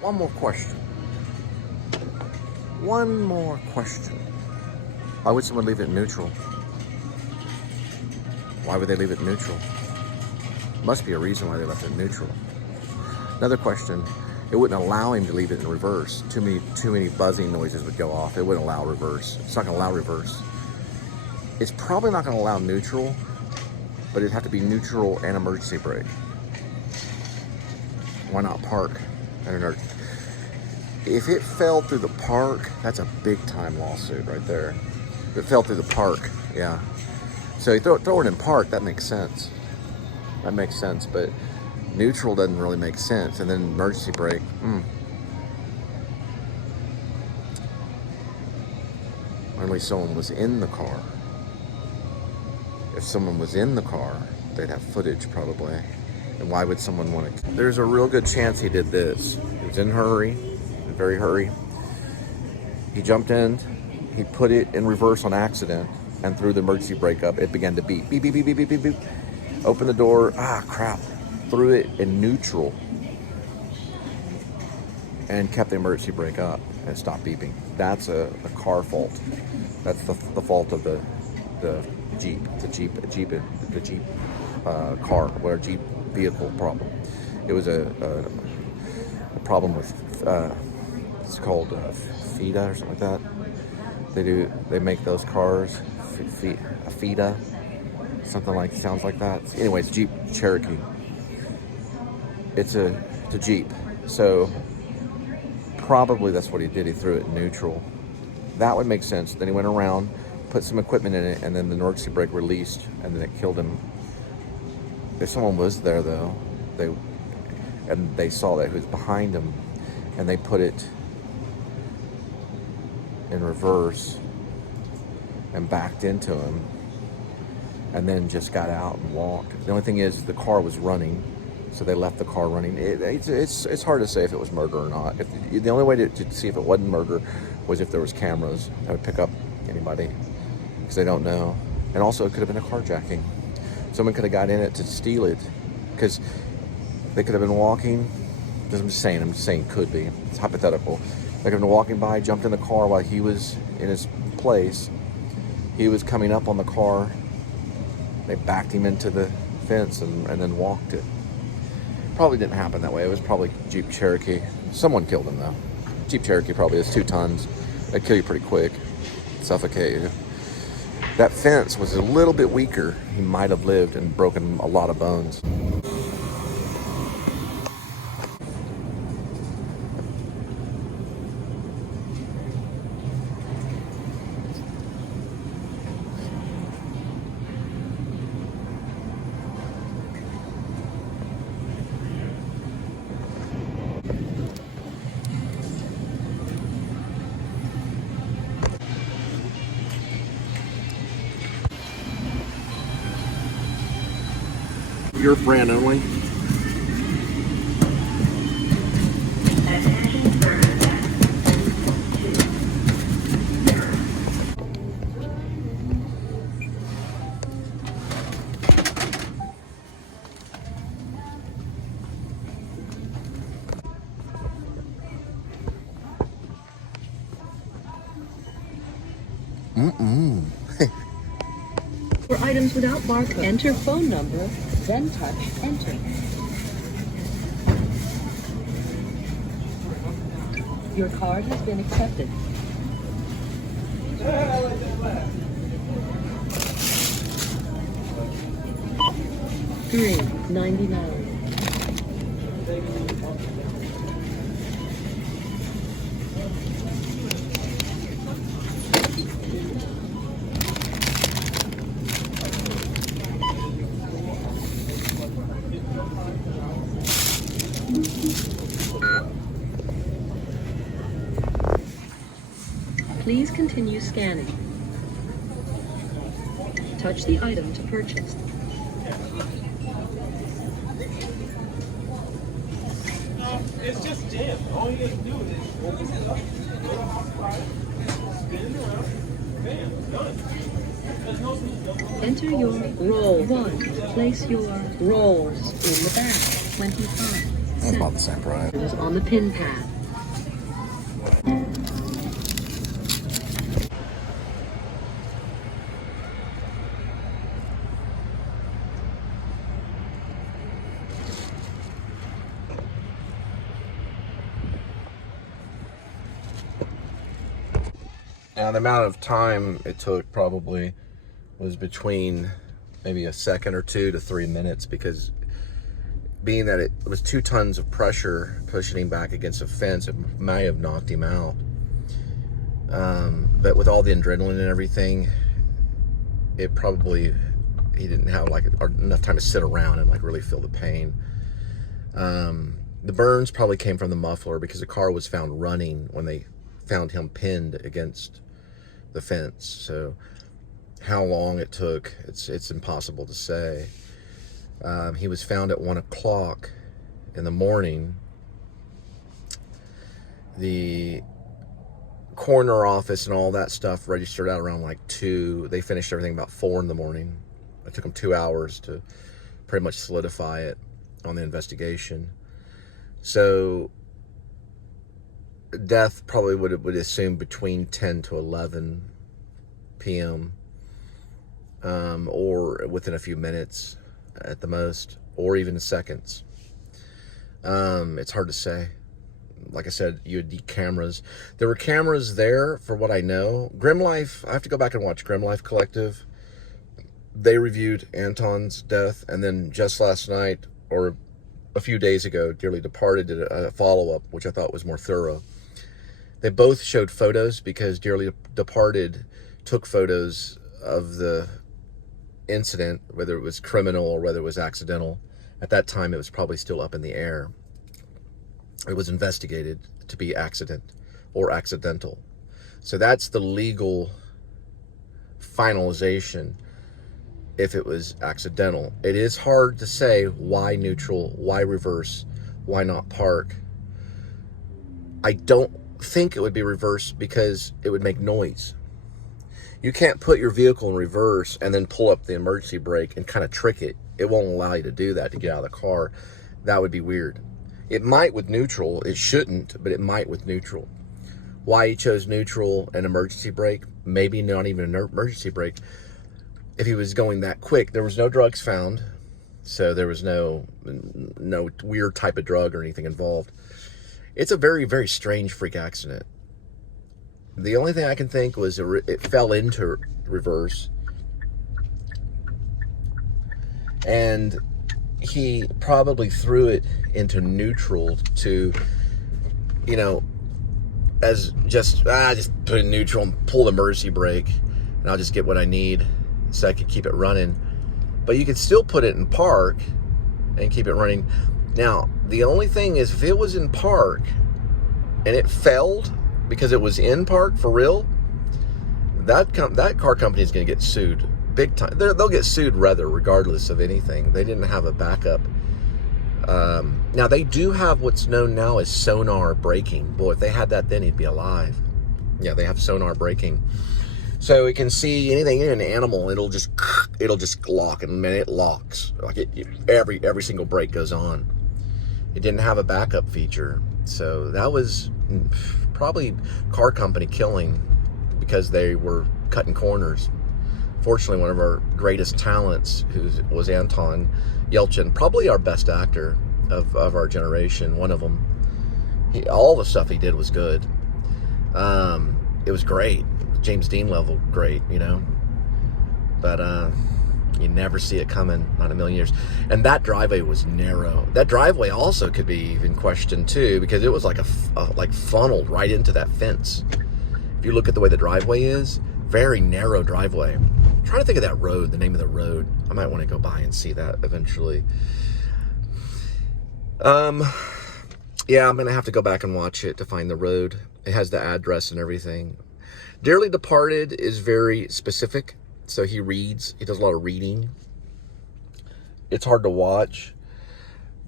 one more question. One more question. Why would someone leave it neutral? Why would they leave it neutral? Must be a reason why they left it neutral. Another question, it wouldn't allow him to leave it in reverse. Too many buzzing noises would go off. It wouldn't allow reverse. It's not gonna allow reverse. It's probably not gonna allow neutral, but it'd have to be neutral and emergency brake. Why not park and emergency? If it fell through the park, that's a big time lawsuit right there. If it fell through the park, yeah. So you throw it in park, that makes sense. That makes sense, but neutral doesn't really make sense. And then emergency brake, Only someone was in the car. If someone was in the car, they'd have footage probably. And why would someone want to? There's a real good chance he did this. He was in a hurry, in a very hurry. He jumped in, he put it in reverse on accident and threw the emergency brake up. It began to beep, beep, beep, beep, beep, beep, beep, beep. Opened the door, crap. Threw it in neutral and kept the emergency brake up and stopped beeping. That's a car fault. That's the fault of the Jeep car, or Jeep vehicle problem. It was a problem with it's called FIDA or something like that. They make those cars, FIDA, sounds like that. Anyways, Jeep Cherokee. It's a Jeep, so probably that's what he did. He threw it in neutral. That would make sense. Then he went around, put some equipment in it, and then the emergency brake released, and then it killed him. If someone was there though, they saw that he was behind him, and they put it in reverse and backed into him, and then just got out and walked. The only thing is the car was running, so they left the car running. It's hard to say if it was murder or not. The only way to see if it wasn't murder was if there was cameras that would pick up anybody, because they don't know. And also it could have been a carjacking. Someone could have got in it to steal it, because they could have been walking. I'm just saying could be. It's hypothetical. They could have been walking by, jumped in the car while he was in his place. He was coming up on the car. They backed him into the fence and then walked it. Probably didn't happen that way. It was probably Jeep Cherokee. Someone killed him though. Jeep Cherokee probably is 2 tons. They'd kill you pretty quick, suffocate you. That fence was a little bit weaker. He might have lived and broken a lot of bones. Your brand only? For items without barcode, enter phone number, then touch enter. Your card has been accepted. $3.99. Please continue scanning. Touch the item to purchase. It's just jammed. All you need to do is open it up, go to hot spin it around, bam, done. There's no Enter your roll 1. Place your rolls in the bag. 25. That's about the same price. is on the pin pad. Now, the amount of time it took probably was between maybe a second or 2 to 3 minutes, because being that it was 2 tons of pressure pushing him back against a fence, it may have knocked him out. But with all the adrenaline and everything, he didn't have like enough time to sit around and like really feel the pain. The burns probably came from the muffler, because the car was found running when they found him pinned against the fence. So how long it took, it's impossible to say. He was found at 1 o'clock in the morning. The coroner office and all that stuff registered out around like 2. They finished everything about 4 in the morning. It took them 2 hours to pretty much solidify it on the investigation. So death probably would assume between 10 to 11 p.m. Or within a few minutes at the most, or even seconds. It's hard to say. Like I said, you would need cameras. There were cameras there, for what I know. Grim Life, I have to go back and watch Grim Life Collective. They reviewed Anton's death, and then just last night, or a few days ago, Dearly Departed did a follow-up, which I thought was more thorough. They both showed photos, because Dearly Departed took photos of the incident, whether it was criminal or whether it was accidental. At that time, it was probably still up in the air. It was investigated to be accident or accidental. So that's the legal finalization if it was accidental. It is hard to say why neutral, why reverse, why not park. I don't think it would be reverse, because it would make noise. You can't put your vehicle in reverse and then pull up the emergency brake and kind of trick it. It won't allow you to do that, to get out of the car. That would be weird. It might with neutral. It shouldn't, but it might with neutral. Why he chose neutral and emergency brake, maybe not even an emergency brake, if he was going that quick. There was no drugs found, so there was no weird type of drug or anything involved. It's a very, very strange freak accident. The only thing I can think was it fell into reverse, and he probably threw it into neutral to, as just put it in neutral and pull the emergency brake, and I'll just get what I need so I could keep it running. But you could still put it in park and keep it running. Now, the only thing is, if it was in park and it failed because it was in park for real, that car company is going to get sued big time. They'll get sued regardless of anything. They didn't have a backup. Now, they do have what's known now as sonar braking. Boy, if they had that then, he'd be alive. Yeah, they have sonar braking. So it can see anything in an animal. It'll just lock, and man, it locks. Like every single brake goes on. It didn't have a backup feature. So that was probably car company killing, because they were cutting corners. Fortunately, one of our greatest talents, who was Anton Yelchin, probably our best actor of our generation, one of them. All the stuff he did was good. It was great. James Dean level great, But you never see it coming, not in a million years. And that driveway was narrow. That driveway also could be even questioned too, because it was like like funneled right into that fence. If you look at the way the driveway is, very narrow driveway. I'm trying to think of that road, the name of the road. I might want to go by and see that eventually. Yeah, I'm gonna have to go back and watch it to find the road. It has the address and everything. Dearly Departed is very specific, so he reads. He does a lot of reading. It's hard to watch.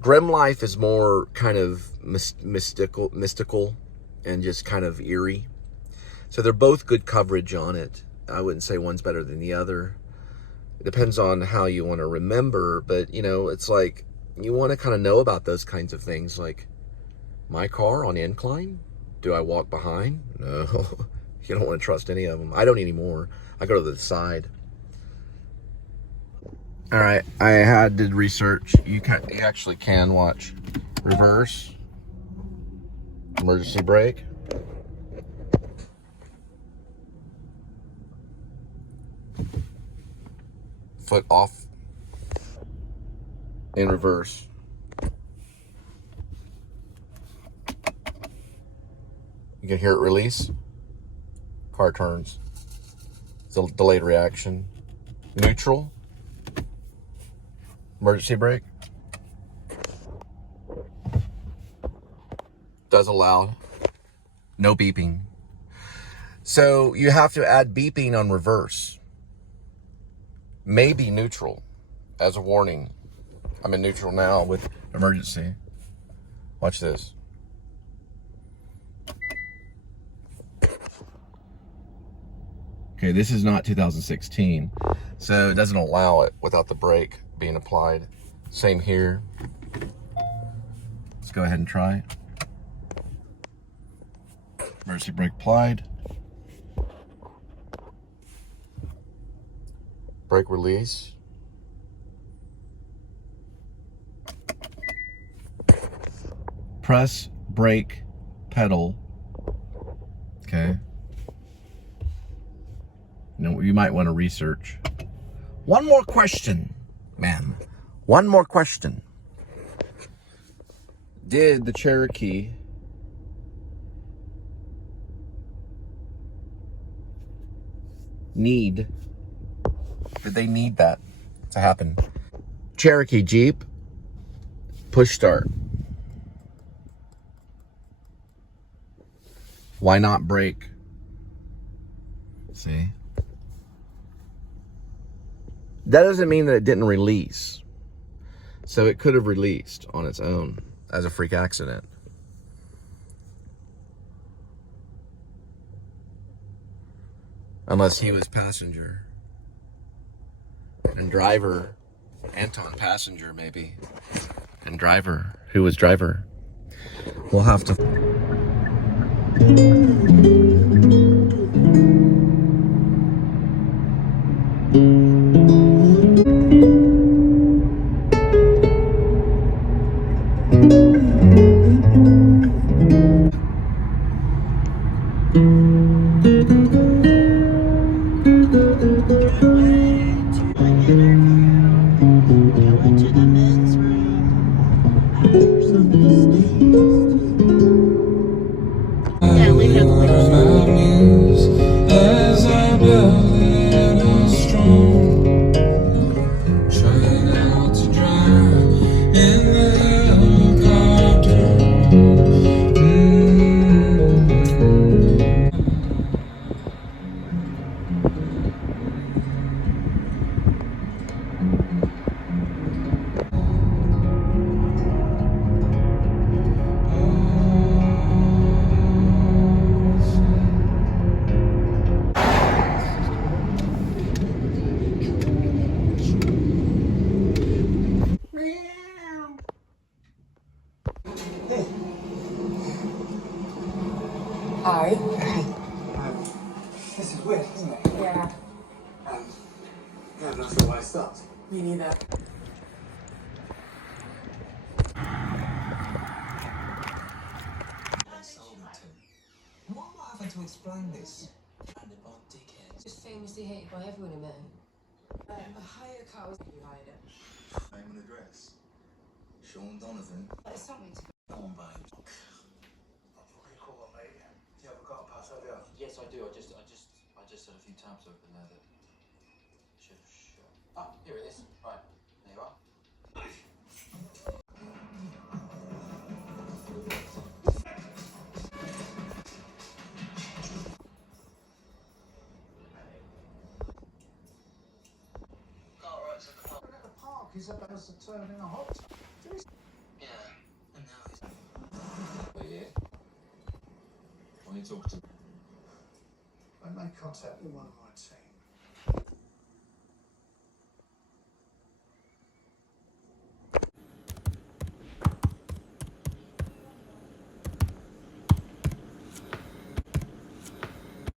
Grim Life is more kind of mystical and just kind of eerie. So they're both good coverage on it. I wouldn't say one's better than the other. It depends on how you want to remember, but it's like you want to kind of know about those kinds of things, like my car on incline. Do I walk behind? No. You don't want to trust any of them. I don't anymore. I go to the side. All right, I did research. You actually can watch reverse, emergency brake, foot off in reverse. You can hear it release. Car turns. It's a delayed reaction. Neutral. Emergency brake. Does allow no beeping. So you have to add beeping on reverse. Maybe neutral as a warning. I'm in neutral now with emergency. Watch this. Okay, this is not 2016, so it doesn't allow it without the brake being applied. Same here. Let's go ahead and try it. Emergency brake applied. Brake release. Press brake pedal. Okay. You might want to research. One more question, ma'am. One more question. Did the Cherokee did they need that to happen? Cherokee Jeep, push start. Why not brake? See? That doesn't mean that it didn't release. So it could have released on its own as a freak accident. Unless he was passenger. And driver, Anton passenger maybe. And driver, who was driver? We'll have to... Hi. This is weird, isn't it? Yeah. Yeah, I'm not sure why I stopped. Me neither. What am I having to explain this? And the odd dickheads. Just famously hated by everyone in there. A hire car was you hired it. Name and address. Sean Donovan. It's something to Go on, babe. What do you call it, mate? You ever got a pass over? Yes, I do. I just had a few tabs open there that should have shut. Ah, here it is. Right, there you are. The park is about to turn in a hot. Yeah, and now he's. Oh yeah. Why are you talking to? I made contact with one of